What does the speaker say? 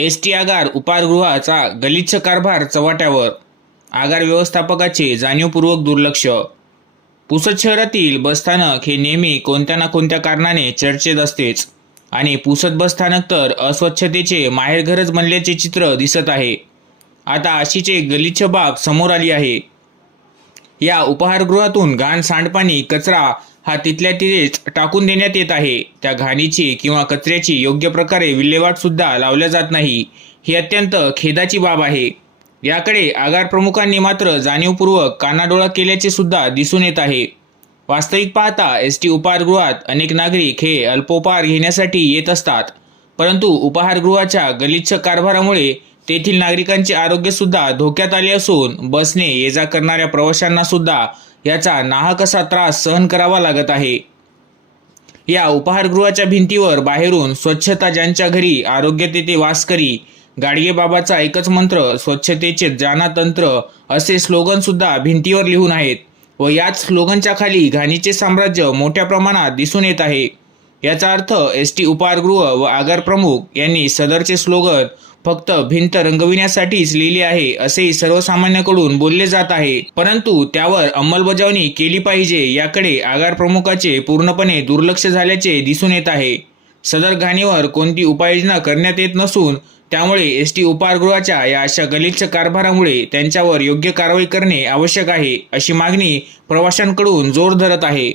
S T आगार उपाहारगृहाचा गलिच्छ कारभार चव्हाट्यावर. आगार व्यवस्थापकाचे जाणीवपूर्वक दुर्लक्ष. पुसद शहरातील बसस्थानक हे नेहमी कोणत्या ना कोणत्या कारणाने चर्चेत असतेच आणि पुसद बसस्थानक तर अस्वच्छतेचे माहेरघरच बनल्याचे चित्र दिसत आहे. आता अशीच एक गलिच्छ बाब समोर आली आहे. या उपहारगृहातून घाण सांडपाणी कचरा हा तिथल्या तिथेच टाकून देण्यात येत आहे. त्या घाणीची किंवा कचऱ्याची योग्य प्रकारे विल्हेवाट सुद्धा लावल्या जात नाही. ही अत्यंत खेदाची बाब आहे. याकडे आगार प्रमुखांनी मात्र जाणीवपूर्वक कानाडोळा केल्याचे सुद्धा दिसून येत आहे. वास्तविक पाहता एस टी उपहारगृहात अनेक नागरिक हे अल्पोपहार घेण्यासाठी येत असतात. परंतु उपाहारगृहाच्या गलिच्छ कारभारामुळे तेथील नागरिकांचे आरोग्यसुद्धा धोक्यात आले असून बसने ये जा करणाऱ्या प्रवाशांना सुद्धा याचा नाहक असा त्रास सहन करावा लागत आहे. या उपाहारगृहाच्या भिंतीवर बाहेरून स्वच्छता ज्यांच्या घरी आरोग्य तेथे वास करी गाडगेबाबाचा एकच मंत्र स्वच्छतेचे जानातंत्र असे स्लोगन सुद्धा भिंतीवर लिहून आहेत व याच स्लोगनच्या खाली घाणीचे साम्राज्य मोठ्या प्रमाणात दिसून येत आहे. याचा अर्थ एस टी उपहारगृह व आगार प्रमुख यांनी सदरचे स्लोगन फक्त भिंत रंगविण्यासाठीच लिहिले आहे असेही सर्वसामान्याकडून बोलले जात आहे. परंतु त्यावर अंमलबजावणी केली पाहिजे याकडे आगार प्रमुखाचे पूर्णपणे दुर्लक्ष झाल्याचे दिसून येत आहे. सदर घाणीवर कोणती उपाययोजना करण्यात येत नसून त्यामुळे एस टी उपहारगृहाच्या या अशा गलिच्छ कारभारामुळे त्यांच्यावर योग्य कारवाई करणे आवश्यक आहे अशी मागणी प्रवाशांकडून जोर धरत आहे.